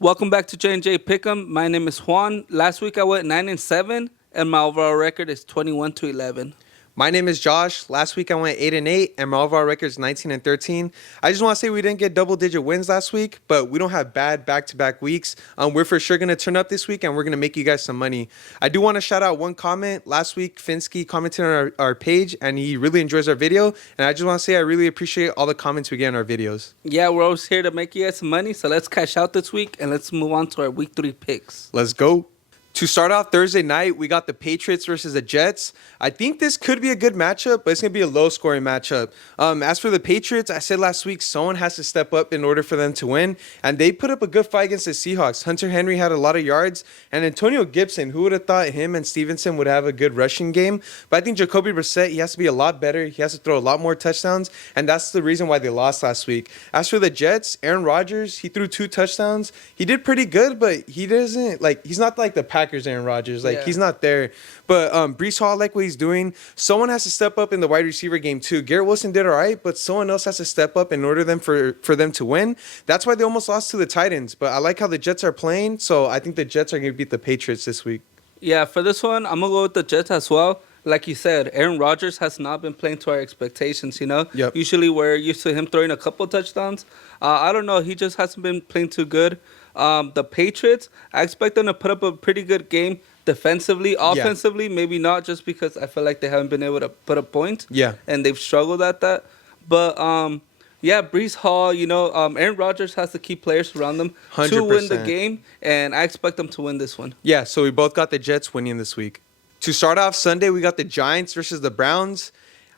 Welcome back to JandJPickEm. My name is Juan. Last week I went 9-7, and my overall record is 21-11. My name is Josh. Last week I went 8-8, and my overall record is 19-13. I just want to say we didn't get double-digit wins last week, but we don't have bad back-to-back weeks. We're for sure going to turn up this week, and we're going to make you guys some money. I do want to shout out one comment. Last week, Finsky commented on our page, and he really enjoys our video. And I just want to say I really appreciate all the comments we get on our videos. Yeah, we're always here to make you guys some money, so let's cash out this week, and let's move on to our Week 3 picks. Let's go. To start off Thursday night, we got the Patriots versus the Jets. I think this could be a good matchup, but it's going to be a low-scoring matchup. As for the Patriots, I said last week someone has to step up in order for them to win, and they put up a good fight against the Seahawks. Hunter Henry had a lot of yards, and Antonio Gibson, who would have thought him and Stevenson would have a good rushing game? But I think Jacoby Brissett, he has to be a lot better. He has to throw a lot more touchdowns, and that's the reason why they lost last week. As for the Jets, Aaron Rodgers, he threw 2 touchdowns. He did pretty good, but he's not like the Packers Aaron Rodgers. He's not there. But Breece Hall, I like what he's doing. Someone has to step up in the wide receiver game too. Garrett Wilson did all right, but someone else has to step up in order for them to win. That's why they almost lost to the Titans. But I like how the Jets are playing, so I think the Jets are going to beat the Patriots this week. Yeah, for this one, I'm going to go with the Jets as well. Like you said, Aaron Rodgers has not been playing to our expectations, Yep. Usually we're used to him throwing a couple touchdowns. I don't know. He just hasn't been playing too good. The Patriots, I expect them to put up a pretty good game defensively. Offensively, maybe not, just because I feel like they haven't been able to put up points. Yeah. And they've struggled at that. But, Breece Hall, Aaron Rodgers has the key players around them 100%. to win the game, and I expect them to win this one. Yeah, so we both got the Jets winning this week. To start off Sunday, we got the Giants versus the Browns.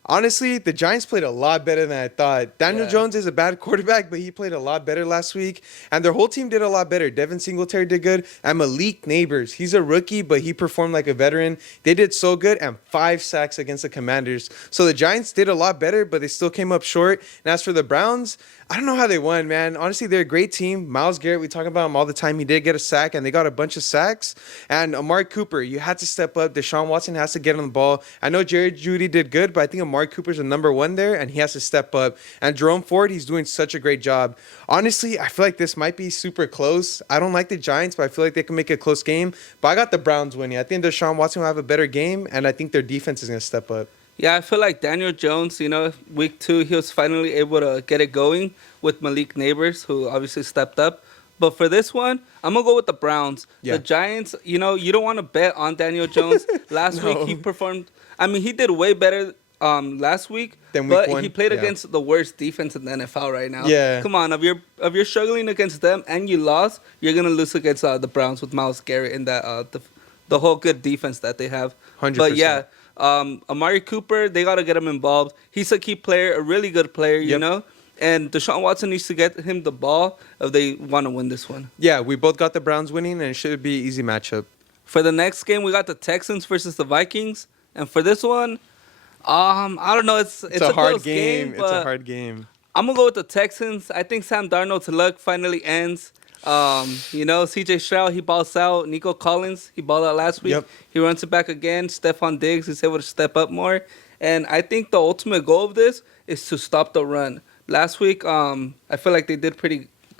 Honestly, the Giants played a lot better than I thought. Daniel Jones is a bad quarterback, but he played a lot better last week. And their whole team did a lot better. Devin Singletary did good. And Malik Neighbors, he's a rookie, but he performed like a veteran. They did so good, and 5 sacks against the Commanders. So the Giants did a lot better, but they still came up short. And as for the Browns, I don't know how they won, man. Honestly, they're a great team. Myles Garrett, we talk about him all the time. He did get a sack, and they got a bunch of sacks. And Amari Cooper, you had to step up. Deshaun Watson has to get on the ball. I know Jerry Jeudy did good, but I think Amari Cooper's the number 1 there, and he has to step up. And Jerome Ford, he's doing such a great job. Honestly, I feel like this might be super close. I don't like the Giants, but I feel like they can make it a close game. But I got the Browns winning. I think Deshaun Watson will have a better game, and I think their defense is going to step up. Yeah, I feel like Daniel Jones, week 2, he was finally able to get it going with Malik Neighbors, who obviously stepped up. But for this one, I'm going to go with the Browns. Yeah. The Giants, you don't want to bet on Daniel Jones. Last week, he performed. I mean, he did way better last week, but he played against the worst defense in the NFL right now. Yeah. Come on, if you're struggling against them and you lost, you're going to lose against the Browns with Myles Garrett and that the whole good defense that they have. 100%. But yeah, Amari Cooper, they got to get him involved. He's a key player, a really good player, you know. And Deshaun Watson needs to get him the ball if they want to win this one. Yeah, we both got the Browns winning, and it should be an easy matchup. For the next game, we got the Texans versus the Vikings. And for this one, I don't know. It's a hard close game. It's a hard game. I'm going to go with the Texans. I think Sam Darnold's luck finally ends. CJ Stroud, he balls out. Nico Collins, he balled out last week. Yep. He runs it back again. Stephon Diggs is able to step up more. And I think the ultimate goal of this is to stop the run. Last week, I feel like they did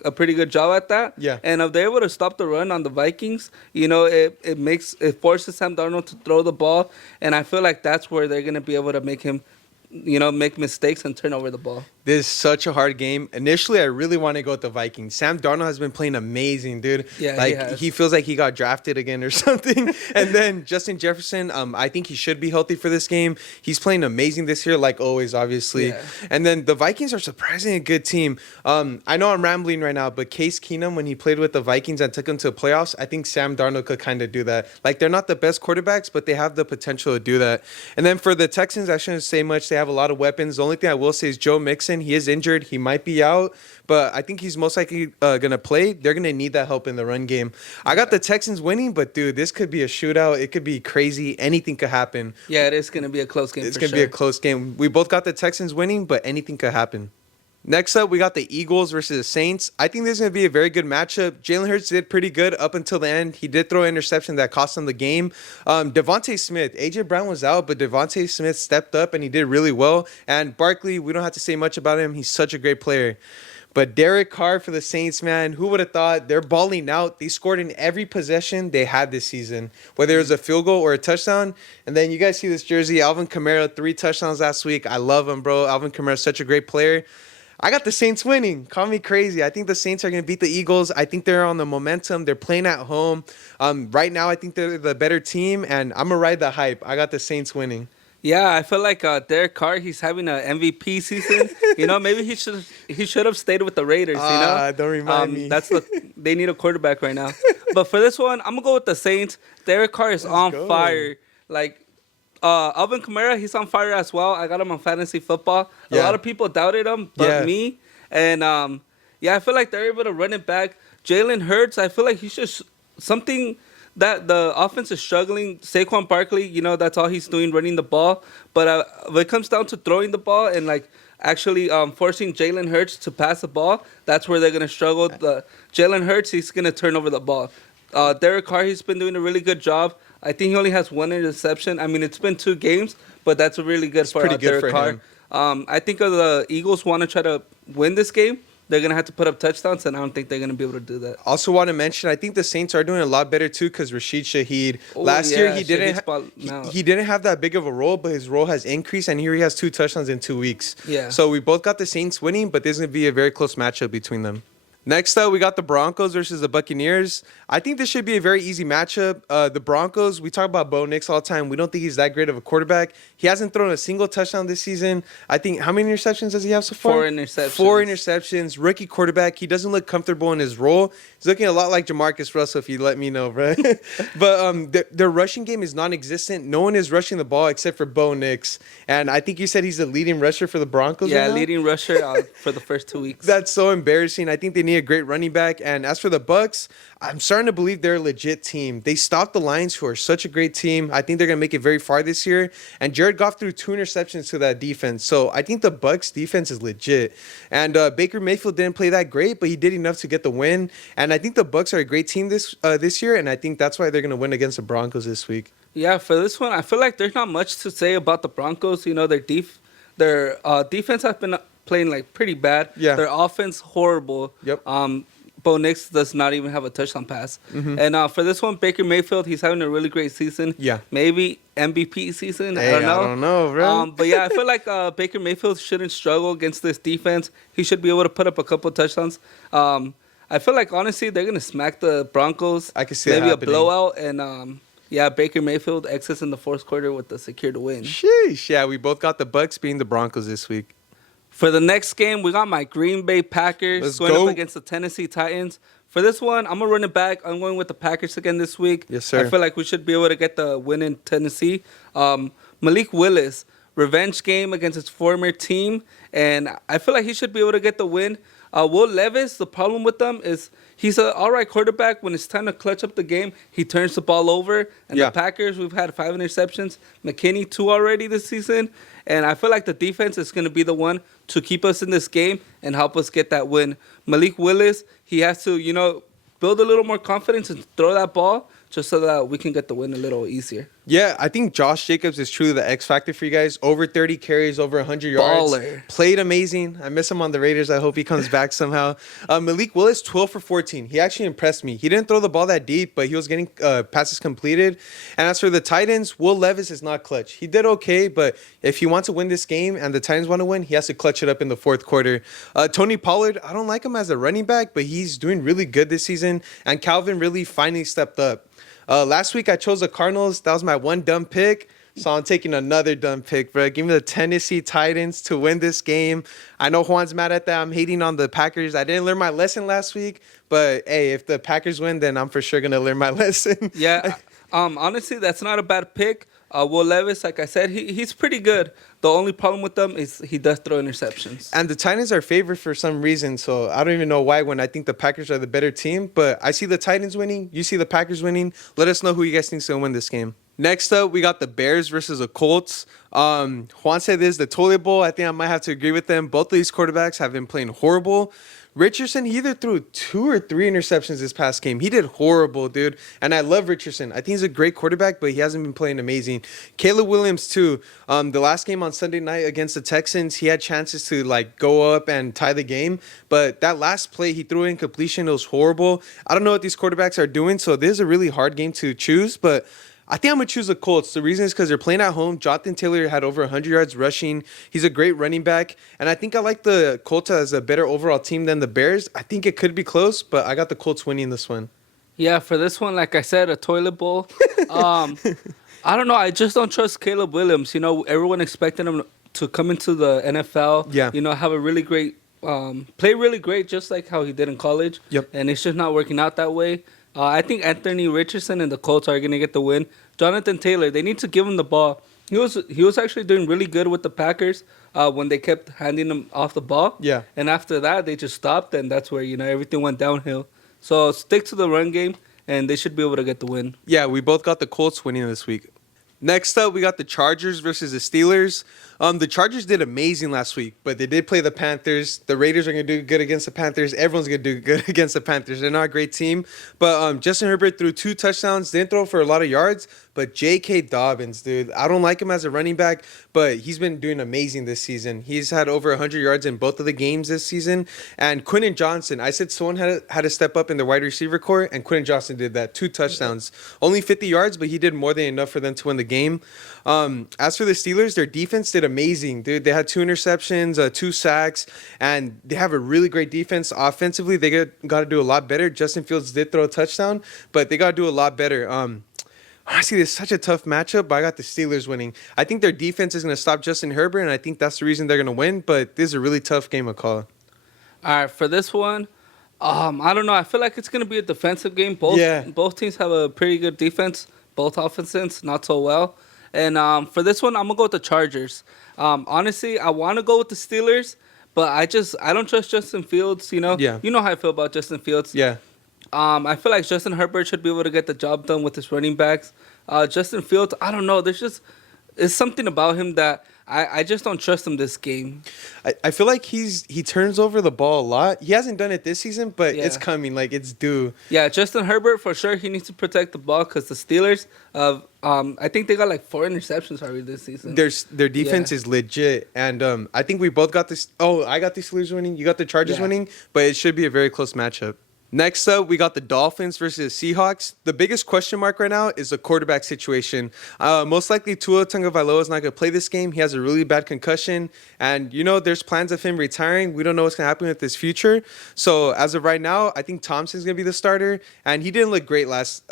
a pretty good job at that. Yeah. And if they're able to stop the run on the Vikings, it forces Sam Darnold to throw the ball. And I feel like that's where they're gonna be able to make him, make mistakes and turn over the ball. This is such a hard game. Initially, I really want to go with the Vikings. Sam Darnold has been playing amazing, dude. Yeah, he feels like he got drafted again or something. And then Justin Jefferson, I think he should be healthy for this game. He's playing amazing this year, like always, obviously. Yeah. And then the Vikings are surprisingly a good team. I know I'm rambling right now, but Case Keenum, when he played with the Vikings and took them to the playoffs, I think Sam Darnold could kind of do that. Like, they're not the best quarterbacks, but they have the potential to do that. And then for the Texans, I shouldn't say much. They have a lot of weapons. The only thing I will say is Joe Mixon. He is injured. He might be out, but I think he's most likely going to play. They're going to need that help in the run game. I got the Texans winning, but, dude, this could be a shootout. It could be crazy. Anything could happen. Yeah, it is going to be a close game. It's going to be a close game. We both got the Texans winning, but anything could happen. Next up, we got the Eagles versus the Saints. I think this is going to be a very good matchup. Jalen Hurts did pretty good up until the end. He did throw an interception that cost him the game. Devontae Smith, A.J. Brown was out, but Devontae Smith stepped up and he did really well. And Barkley, we don't have to say much about him. He's such a great player. But Derek Carr for the Saints, man, who would have thought? They're balling out. They scored in every possession they had this season, whether it was a field goal or a touchdown. And then you guys see this jersey, Alvin Kamara, 3 touchdowns last week. I love him, bro. Alvin Kamara is such a great player. I got the Saints winning. Call me crazy. I think the Saints are going to beat the Eagles. I think they're on the momentum. They're playing at home. Right now, I think they're the better team, and I'm going to ride the hype. I got the Saints winning. Yeah, I feel like Derek Carr, he's having an MVP season. Maybe he should have stayed with the Raiders, Don't remind me. They need a quarterback right now. But for this one, I'm going to go with the Saints. Derek Carr is on fire. Like, Alvin Kamara, he's on fire as well. I got him on fantasy football. A lot of people doubted him, but me. And, I feel like they're able to run it back. Jalen Hurts, I feel like he's just something that the offense is struggling. Saquon Barkley, that's all he's doing, running the ball. But when it comes down to throwing the ball and, like, actually forcing Jalen Hurts to pass the ball, that's where they're going to struggle. Jalen Hurts, he's going to turn over the ball. Derek Carr, he's been doing a really good job. I think he only has 1 interception. I mean, it's been 2 games, but that's really good for Derek Carr. I think the Eagles want to try to win this game. They're going to have to put up touchdowns, and I don't think they're going to be able to do that. Also want to mention, I think the Saints are doing a lot better, too, because Rashid Shaheed. Last year, he didn't have that big of a role, but his role has increased, and here he has 2 touchdowns in 2 weeks. Yeah. So we both got the Saints winning, but there's going to be a very close matchup between them. Next up, we got the Broncos versus the Buccaneers. I think this should be a very easy matchup. The Broncos, we talk about Bo Nix all the time. We don't think he's that great of a quarterback. He hasn't thrown a single touchdown this season. I think, how many interceptions does he have so far? 4 interceptions. 4 interceptions. Rookie quarterback. He doesn't look comfortable in his role. He's looking a lot like Jamarcus Russell, if you let me know, bro. But their rushing game is non-existent. No one is rushing the ball except for Bo Nix. And I think you said he's the leading rusher for the Broncos right now? Leading rusher for the first 2 weeks. That's so embarrassing. I think they need a great running back. And as for the Bucs, I'm starting to believe they're a legit team. They stopped the Lions, who are such a great team. I think they're going to make it very far this year. And Jared Goff threw 2 interceptions to that defense. So I think the Bucs defense is legit. And Baker Mayfield didn't play that great, but he did enough to get the win. And I think the Bucs are a great team this year. And I think that's why they're going to win against the Broncos this week. Yeah, for this one, I feel like there's not much to say about the Broncos. Their defense has been playing like pretty bad. Yeah. Their offense, horrible. Yep. Bo Nix does not even have a touchdown pass. Mm-hmm. And for this one, Baker Mayfield, he's having a really great season. Yeah. Maybe MVP season. Hey, I don't know. I don't know, bro. But yeah, I feel like Baker Mayfield shouldn't struggle against this defense. He should be able to put up a couple touchdowns. I feel like, honestly, they're going to smack the Broncos. I can see maybe that a blowout. And, Baker Mayfield exits in the 4th quarter with the secured win. Sheesh. Yeah, we both got the Bucs beating the Broncos this week. For the next game, we got my Green Bay Packers going up against the Tennessee Titans. For this one, I'm going to run it back. I'm going with the Packers again this week. Yes, sir. I feel like we should be able to get the win in Tennessee. Malik Willis, revenge game against his former team. And I feel like he should be able to get the win. Will Levis, the problem with them is he's an all right quarterback. When it's time to clutch up the game, he turns the ball over. And the Packers, we've had 5 interceptions. McKinney, 2 already this season. And I feel like the defense is going to be the one to keep us in this game and help us get that win. Malik Willis, he has to, build a little more confidence and throw that ball just so that we can get the win a little easier. Yeah, I think Josh Jacobs is truly the X factor for you guys. Over 30 carries, over 100 yards. Baller. Played amazing. I miss him on the Raiders. I hope he comes back somehow. Malik Willis, 12 for 14. He actually impressed me. He didn't throw the ball that deep, but he was getting passes completed. And as for the Titans, Will Levis is not clutch. He did okay, but if he wants to win this game and the Titans want to win, he has to clutch it up in the 4th quarter. Tony Pollard, I don't like him as a running back, but he's doing really good this season. And Calvin really finally stepped up. Last week, I chose the Cardinals. That was my one dumb pick. So I'm taking another dumb pick, bro. Give me the Tennessee Titans to win this game. I know Juan's mad at that. I'm hating on the Packers. I didn't learn my lesson last week. But, hey, if the Packers win, then I'm for sure going to learn my lesson. Yeah. Honestly, that's not a bad pick. Will Levis, like I said, he's pretty good. The only problem with them is he does throw interceptions. And the Titans are favored for some reason, so I don't even know why when I think the Packers are the better team. But I see the Titans winning. You see the Packers winning. Let us know who you guys think is going to win this game. Next up, we got the Bears versus the Colts. Juan said this, the toilet bowl. I think I might have to agree with them. Both of these quarterbacks have been playing horrible. Richardson, he either threw 2 or 3 interceptions this past game. He did horrible, dude. And I love Richardson. I think he's a great quarterback, but he hasn't been playing amazing. Caleb Williams, too. The last game on Sunday night against the Texans, he had chances to, like, go up and tie the game. But that last play, he threw an incompletion. It was horrible. I don't know what these quarterbacks are doing, so this is a really hard game to choose. But I think I'm going to choose the Colts. The reason is because they're playing at home. Jonathan Taylor had over 100 yards rushing. He's a great running back. And I think I like the Colts as a better overall team than the Bears. I think it could be close, but I got the Colts winning this one. Yeah, for this one, like I said, a toilet bowl. I don't know. I just don't trust Caleb Williams. You know, everyone expected him to come into the NFL. Yeah. You know, have a really great, play really great, just like how he did in college. Yep. And it's just not working out that way. I think Anthony Richardson and the Colts are going to get the win. Jonathan Taylor, they need to give him the ball. He was actually doing really good with the Packers when they kept handing him off the ball. Yeah. And after that, they just stopped, and that's where, you know, everything went downhill. So stick to the run game, and they should be able to get the win. Yeah, we both got the Colts winning this week. Next up, we got the Chargers versus the Steelers. The Chargers did amazing last week, but they did play the Panthers. The Raiders are going to do good against the Panthers. Everyone's going to do good against the Panthers. They're not a great team. But Justin Herbert threw 2 touchdowns, didn't throw for a lot of yards. But J.K. Dobbins, dude, I don't like him as a running back, but he's been doing amazing this season. He's had over 100 yards in both of the games this season. And Quentin Johnson, I said someone had to step up in the wide receiver core, and Quentin Johnson did that. 2 touchdowns. Only 50 yards, but he did more than enough for them to win the game. As for the Steelers, their defense did amazing, dude. They had 2 interceptions, 2 sacks, and they have a really great defense. Offensively, they got to do a lot better. Justin Fields did throw a touchdown, but they got to do a lot better. Honestly, this is such a tough matchup, but I got the Steelers winning. I think their defense is going to stop Justin Herbert, and I think that's the reason they're going to win, but this is a really tough game to call. All right, for this one, I don't know. I feel like it's going to be a defensive game. Both teams have a pretty good defense. Both offenses, not so well. And for this one, I'm going to go with the Chargers. Honestly, I want to go with the Steelers, but I don't trust Justin Fields, you know? Yeah. You know how I feel about Justin Fields. Yeah. I feel like Justin Herbert should be able to get the job done with his running backs. Justin Fields, I don't know. There's something about him that I just don't trust him this game. I feel like he turns over the ball a lot. He hasn't done it this season, but it's coming. Like, it's due. Yeah, Justin Herbert, for sure, he needs to protect the ball because the Steelers, I think they got like 4 interceptions already this season. Their defense is legit. And I think we both got this. Oh, I got the Steelers winning. You got the Chargers winning. But it should be a very close matchup. Next up, we got the Dolphins versus Seahawks. The biggest question mark right now is the quarterback situation. Most likely, Tua Tagovailoa is not going to play this game. He has a really bad concussion. And, you know, there's plans of him retiring. We don't know what's going to happen with his future. So, as of right now, I think Thompson's going to be the starter. And he didn't look great last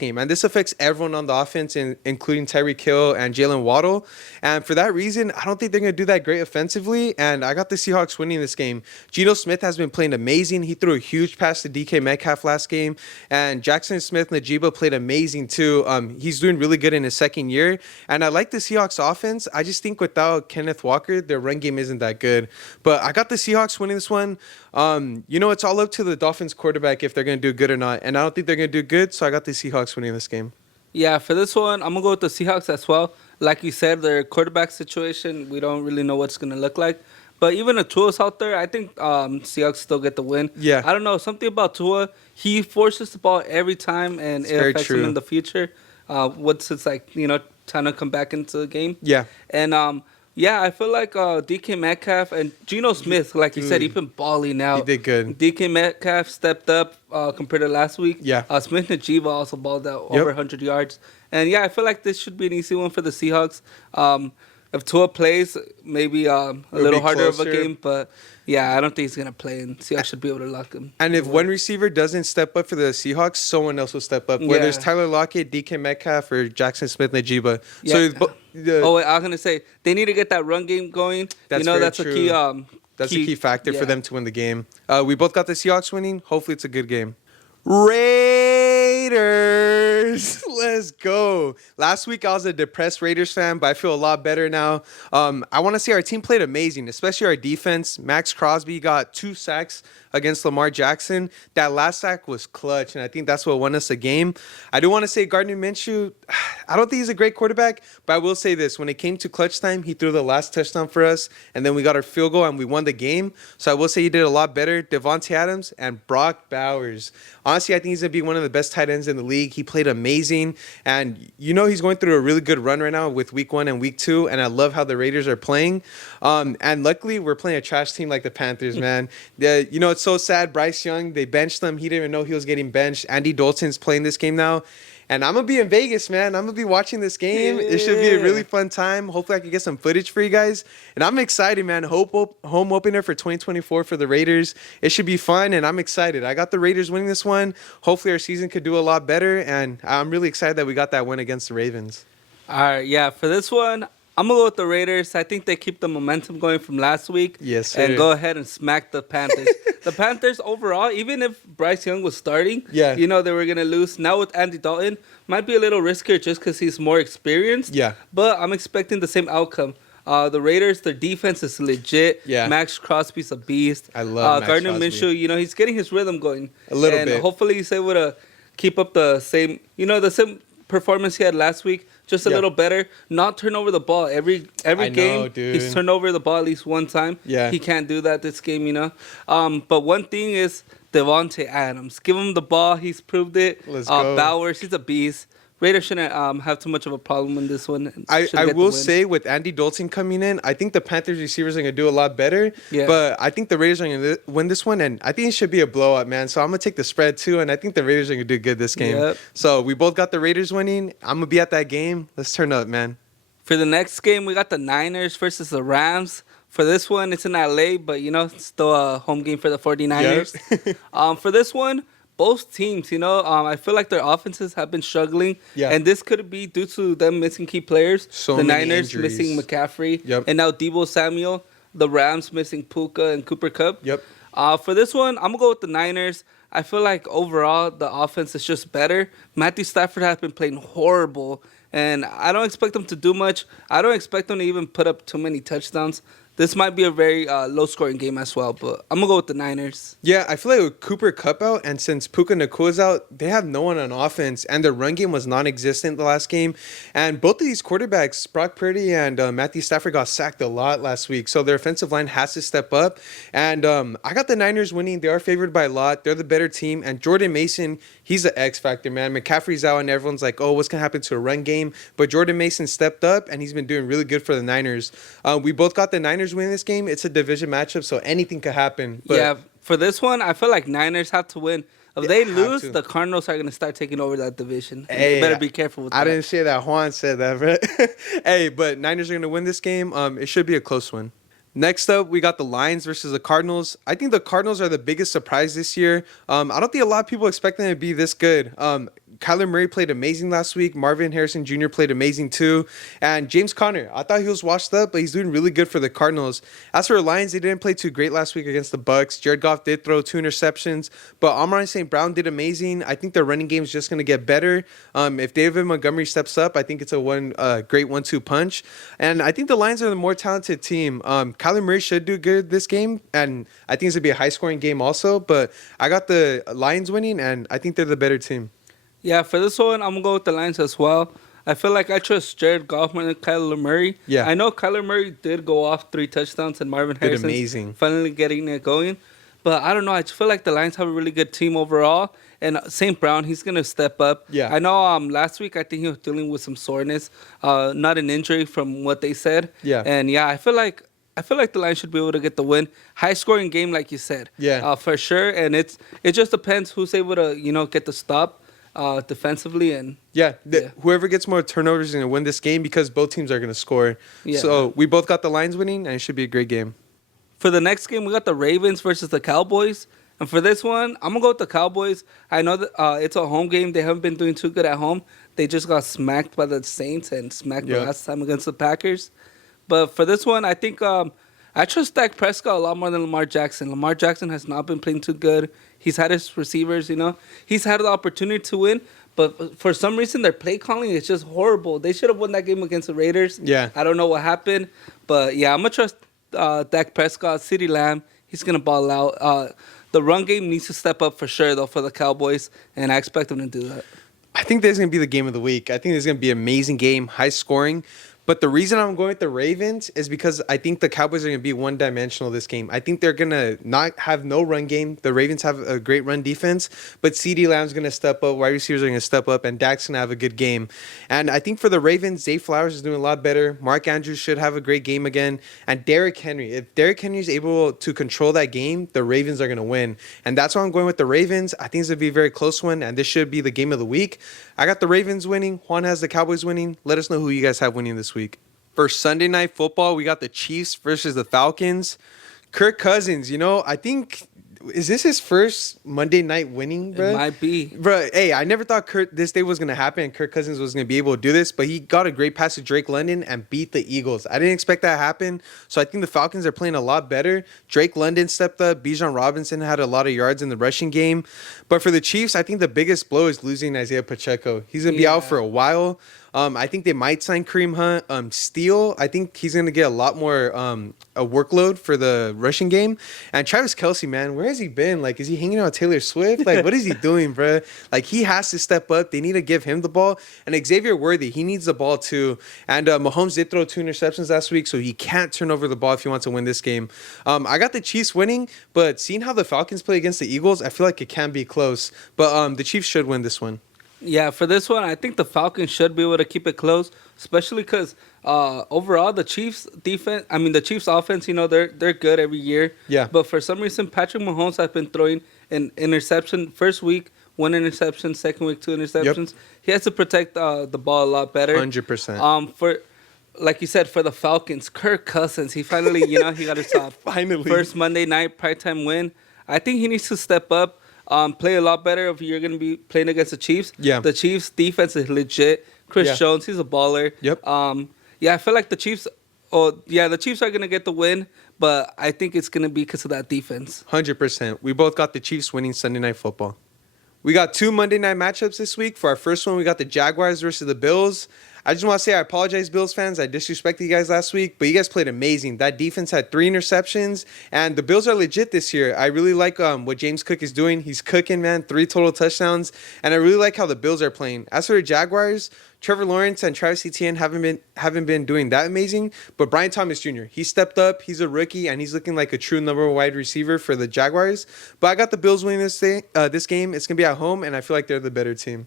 game. And this affects everyone on the offense, including Tyreek Hill and Jalen Waddle. And for that reason, I don't think they're going to do that great offensively. And I got the Seahawks winning this game. Geno Smith has been playing amazing. He threw a huge pass to DK Metcalf last game, and Jackson Smith-Njigba played amazing too. He's doing really good in his second year, and I like the Seahawks offense. I just think without Kenneth Walker, their run game isn't that good. But I got the Seahawks winning this one. You know, it's all up to the Dolphins quarterback if they're going to do good or not, and I don't think they're going to do good, so I got the Seahawks winning this game. Yeah, for this one, I'm going to go with the Seahawks as well. Like you said, their quarterback situation, we don't really know what's going to look like. But even if Tua's out there, I think Seahawks still get the win. Yeah. I don't know. Something about Tua, he forces the ball every time, and it affects him in the future. Once it's like, you know, trying to come back into the game. Yeah. And, I feel like DK Metcalf and Geno Smith, like you said, he's been balling out. He did good. DK Metcalf stepped up compared to last week. Yeah. Smith-Njigba also balled out over 100 yards. And, yeah, I feel like this should be an easy one for the Seahawks. If Tua plays, maybe a little harder of a game, but yeah, I don't think he's going to play, and Seahawks should be able to lock him. And if one receiver doesn't step up for the Seahawks, someone else will step up, whether it's Tyler Lockett, DK Metcalf, or Jackson Smith-Njigba. Yeah. So I was going to say, they need to get that run game going. That's that's true. a key. That's a key factor for them to win the game. We both got the Seahawks winning. Hopefully it's a good game. Raiders. Let's go. Last week, I was a depressed Raiders fan, but I feel a lot better now. I want to say our team played amazing, especially our defense. Max Crosby got 2 sacks against Lamar Jackson. That last sack was clutch, and I think that's what won us the game. I do want to say Gardner Minshew, I don't think he's a great quarterback, but I will say this. When it came to clutch time, he threw the last touchdown for us, and then we got our field goal, and we won the game. So I will say he did a lot better. Devontae Adams and Brock Bowers. Honestly, I think he's going to be one of the best tight ends in the league. He played amazing, and he's going through a really good run right now with week 1 and week 2, and I love how the Raiders are playing. And luckily, we're playing a trash team like the Panthers, man. It's so sad. Bryce Young, they benched him. He didn't even know he was getting benched. Andy Dalton's playing this game now. And I'm going to be in Vegas, man. I'm going to be watching this game. It should be a really fun time. Hopefully, I can get some footage for you guys. And I'm excited, man. Home opener for 2024 for the Raiders. It should be fun, and I'm excited. I got the Raiders winning this one. Hopefully, our season could do a lot better. And I'm really excited that we got that win against the Ravens. All right, yeah. For this one, I'm going to go with the Raiders. I think they keep the momentum going from last week. Yes, sir. And go ahead and smack the Panthers. The Panthers overall, even if Bryce Young was starting, yeah, they were going to lose. Now with Andy Dalton, might be a little riskier just because he's more experienced. Yeah. But I'm expecting the same outcome. The Raiders, their defense is legit. Yeah. Max Crosby's a beast. I love Max Gardner Crosby. Minshew, he's getting his rhythm going. A little and bit. Hopefully he's able to keep up the same performance he had last week. Just a little better. Not turn over the ball. Every game, he's turned over the ball at least one time. Yeah. He can't do that this game, But one thing is Devontae Adams. Give him the ball. He's proved it. Let's go. Bowers, he's a beast. Raiders shouldn't have too much of a problem in this one. I will say with Andy Dalton coming in, I think the Panthers receivers are going to do a lot better. Yeah. But I think the Raiders are going to win this one, and I think it should be a blowout, man. So I'm going to take the spread too, and I think the Raiders are going to do good this game. Yep. So we both got the Raiders winning. I'm going to be at that game. Let's turn up, man. For the next game, we got the Niners versus the Rams. For this one, it's in LA, but, it's still a home game for the 49ers. Yep. For this one, both teams, I feel like their offenses have been struggling. Yeah. And this could be due to them missing key players. The Niners injuries. missing McCaffrey. Yep. And now Deebo Samuel. The Rams missing Puka and Cooper Kupp. Yep. For this one, I'm going to go with the Niners. I feel like overall the offense is just better. Matthew Stafford has been playing horrible. And I don't expect them to do much. I don't expect them to even put up too many touchdowns. This might be a very low-scoring game as well, but I'm going to go with the Niners. Yeah, I feel like with Cooper Kupp out, and since Puka Nakua's out, they have no one on offense, and their run game was non-existent the last game. And both of these quarterbacks, Brock Purdy and Matthew Stafford, got sacked a lot last week, so their offensive line has to step up. And I got the Niners winning. They are favored by a lot. They're the better team, and Jordan Mason, he's the X factor, man. McCaffrey's out, and everyone's like, oh, what's going to happen to a run game? But Jordan Mason stepped up, and he's been doing really good for the Niners. We both got the Niners winning this game. It's a division matchup, so anything could happen. But yeah, for this one, I feel like Niners have to win. If they lose, the Cardinals are going to start taking over that division. Hey, you better be careful with that. I didn't say that. Juan said that, bro. Hey, but Niners are going to win this game. It should be a close one. Next up, we got the Lions versus the Cardinals. I think the Cardinals are the biggest surprise this year. I don't think a lot of people expect them to be this good. Kyler Murray played amazing last week. Marvin Harrison Jr. played amazing too. And James Conner, I thought he was washed up, but he's doing really good for the Cardinals. As for the Lions, they didn't play too great last week against the Bucs. Jared Goff did throw 2 interceptions, but Amon St. Brown did amazing. I think their running game is just going to get better. If David Montgomery steps up, I think it's a great 1-2 punch. And I think the Lions are the more talented team. Kyler Murray should do good this game, and I think it's going to be a high-scoring game also. But I got the Lions winning, and I think they're the better team. Yeah, for this one, I'm going to go with the Lions as well. I feel like I trust Jared Goff more than Kyler Murray. Yeah. I know Kyler Murray did go off 3 touchdowns and Marvin Harrison finally getting it going. But I don't know. I just feel like the Lions have a really good team overall. And St. Brown, he's going to step up. Yeah. I know last week I think he was dealing with some soreness. Not an injury from what they said. Yeah. And yeah, I feel like the Lions should be able to get the win. High-scoring game, like you said. Yeah. For sure. And it just depends who's able to, get the stop. Defensively and whoever gets more turnovers is going to win this game because both teams are going to score. Yeah. So we both got the Lions winning, and it should be a great game. For the next game, we got the Ravens versus the Cowboys. And for this one, I'm going to go with the Cowboys. I know that it's a home game. They haven't been doing too good at home. They just got smacked by the Saints and smacked the last time against the Packers. But for this one, I think I trust Dak Prescott a lot more than Lamar Jackson. Lamar Jackson has not been playing too good. He's had his receivers, He's had the opportunity to win, But for some reason, their play calling is just horrible. They should have won that game against the Raiders. Yeah. I don't know what happened. But, yeah, I'm going to trust Dak Prescott, CeeDee Lamb. He's going to ball out. The run game needs to step up for sure, though, for the Cowboys. And I expect them to do that. I think this is going to be the game of the week. I think this is going to be an amazing game, high scoring. But the reason I'm going with the Ravens is because I think the Cowboys are going to be one-dimensional this game. I think they're going to not have no run game. The Ravens have a great run defense, but CeeDee Lamb's going to step up, wide receivers are going to step up, and Dak's going to have a good game. And I think for the Ravens, Zay Flowers is doing a lot better. Mark Andrews should have a great game again. And Derrick Henry. If Derrick Henry is able to control that game, the Ravens are going to win. And that's why I'm going with the Ravens. I think it's going to be a very close one, and this should be the game of the week. I got the Ravens winning. Juan has the Cowboys winning. Let us know who you guys have winning this week. For Sunday Night Football, we got the Chiefs versus the Falcons. Kirk Cousins, I think, is this his first Monday night winning, bro? It might be. Bro, hey, I never thought this day was going to happen and Kirk Cousins was going to be able to do this, but he got a great pass to Drake London and beat the Eagles. I didn't expect that to happen, so I think the Falcons are playing a lot better. Drake London stepped up. Bijan Robinson had a lot of yards in the rushing game. But for the Chiefs, I think the biggest blow is losing Isaiah Pacheco. He's going to be out for a while. I think they might sign Kareem Hunt. Steele, I think he's going to get a lot more a workload for the rushing game. And Travis Kelce, man, where has he been? Like, is he hanging out with Taylor Swift? Like, what is he doing, bro? Like, he has to step up. They need to give him the ball. And Xavier Worthy, he needs the ball too. And Mahomes did throw 2 interceptions last week, so he can't turn over the ball if he wants to win this game. I got the Chiefs winning, but seeing how the Falcons play against the Eagles, I feel like it can be close. But the Chiefs should win this one. Yeah, for this one, I think the Falcons should be able to keep it close, especially because overall the Chiefs the Chiefs offense, they're good every year. Yeah. But for some reason, Patrick Mahomes has been throwing an interception first week, 1 interception, second week 2 interceptions. Yep. He has to protect the ball a lot better. 100%. For like you said, for the Falcons, Kirk Cousins, he finally, he got his first Monday night primetime win. I think he needs to step up. Play a lot better if you're going to be playing against the Chiefs. Yeah. The Chiefs' defense is legit. Chris Jones, he's a baller. Yep. I feel like the Chiefs are going to get the win, but I think it's going to be because of that defense. 100%. We both got the Chiefs winning Sunday Night Football. We got 2 Monday night matchups this week. For our first one, we got the Jaguars versus the Bills. I just want to say I apologize, Bills fans. I disrespected you guys last week, but you guys played amazing. That defense had 3 interceptions, and the Bills are legit this year. I really like what James Cook is doing. He's cooking, man. 3 total touchdowns, and I really like how the Bills are playing. As for the Jaguars, Trevor Lawrence and Travis Etienne haven't been doing that amazing, but Brian Thomas Jr., he stepped up. He's a rookie, and he's looking like a true number 1 wide receiver for the Jaguars. But I got the Bills winning this game. It's going to be at home, and I feel like they're the better team.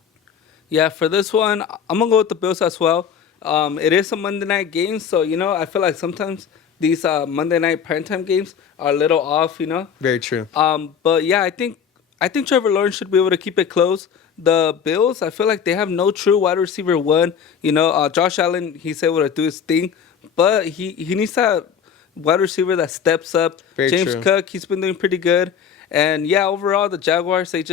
Yeah, for this one, I'm going to go with the Bills as well. It is a Monday night game, so, I feel like sometimes these Monday night primetime games are a little off, Very true. But, yeah, I think Trevor Lawrence should be able to keep it close. The Bills, I feel like they have no true wide receiver 1. Josh Allen, he's able to do his thing, but he needs to have wide receiver that steps up. Very James true. Cook, he's been doing pretty good. And, yeah, overall, the Jaguars, they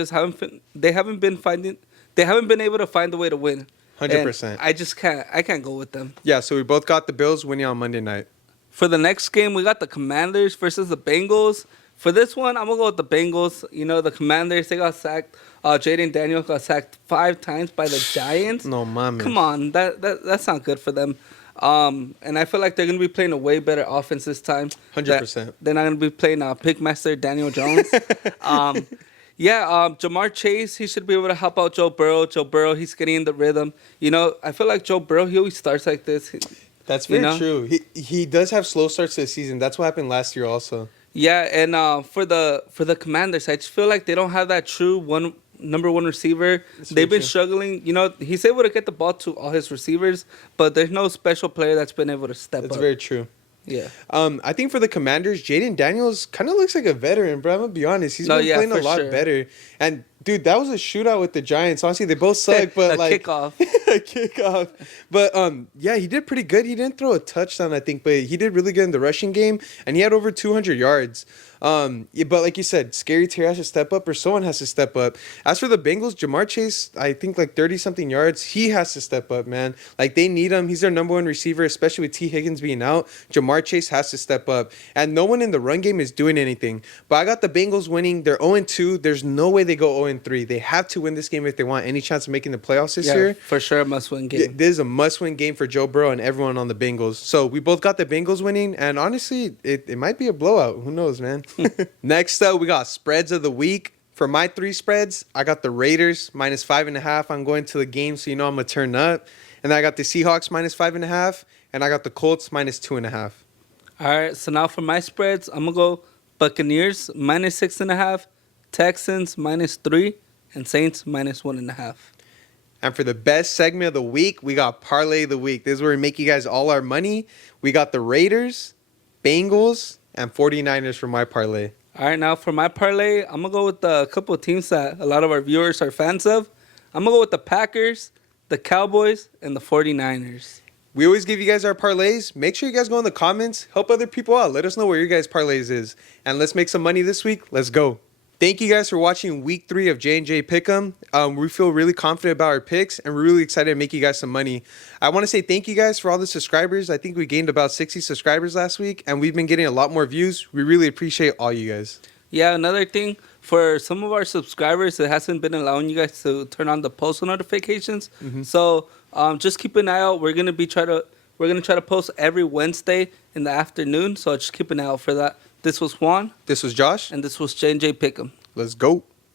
haven't been able to find a way to win. 100%. And I can't go with them. Yeah, so we both got the Bills winning on Monday night. For the next game, we got the Commanders versus the Bengals. For this one, I'm going to go with the Bengals. The Commanders, they got sacked. Jaden Daniels got sacked 5 times by the Giants. No, mama. Come on, that's not good for them. And I feel like they're going to be playing a way better offense this time. 100%. They're not going to be playing Pickmaster Daniel Jones. Jamar Chase, he should be able to help out Joe Burrow. Joe Burrow, he's getting in the rhythm. I feel like Joe Burrow, he always starts like this. That's very true. He does have slow starts to the season. That's what happened last year also. Yeah, and for the Commanders, I just feel like they don't have that true number 1 receiver. They've been struggling. He's able to get the ball to all his receivers, but there's no special player that's been able to step up. That's very true. Yeah. I think for the Commanders, Jaden Daniels kind of looks like a veteran, bro. I'm going to be honest. He's been playing a lot better. And, dude, that was a shootout with the Giants. Honestly, they both suck, but kickoff. A kickoff. But, he did pretty good. He didn't throw a touchdown, I think, but he did really good in the rushing game, and he had over 200 yards. But like you said, Scary Terry has to step up, or someone has to step up. As for the Bengals, Jamar Chase, I think like 30-something yards. He has to step up, man. Like, they need him. He's their number one receiver, especially with T. Higgins being out. Jamar Chase has to step up. And no one in the run game is doing anything. But I got the Bengals winning. They're 0-2. There's no way they go 0-3. They have to win this game if they want any chance of making the playoffs this year. For sure, a must-win game. This is a must-win game for Joe Burrow and everyone on the Bengals. So we both got the Bengals winning. And honestly, it might be a blowout. Who knows, man? Next up, we got spreads of the week. For my 3 spreads, I got the Raiders -5.5. I'm going to the game, so you know I'm going to turn up. And then I got the Seahawks -5.5. And I got the Colts -2.5. All right, so now for my spreads, I'm going to go Buccaneers -6.5, Texans -3, and Saints -1.5. And for the best segment of the week, we got Parlay of the Week. This is where we make you guys all our money. We got the Raiders, Bengals, and 49ers for my parlay. All right, now for my parlay, I'm going to go with a couple of teams that a lot of our viewers are fans of. I'm going to go with the Packers, the Cowboys, and the 49ers. We always give you guys our parlays. Make sure you guys go in the comments. Help other people out. Let us know where your guys' parlays is. And let's make some money this week. Let's go. Thank you guys for watching week 3 of J&J Pick'em. We feel really confident about our picks, and we're really excited to make you guys some money. I want to say thank you guys for all the subscribers. I think we gained about 60 subscribers last week, and we've been getting a lot more views. We really appreciate all you guys. Yeah, another thing, for some of our subscribers, it hasn't been allowing you guys to turn on the post notifications. So just keep an eye out. We're gonna try to post every Wednesday in the afternoon. So just keep an eye out for that. This was Juan. This was Josh. And this was J&J Pick'em. Let's go.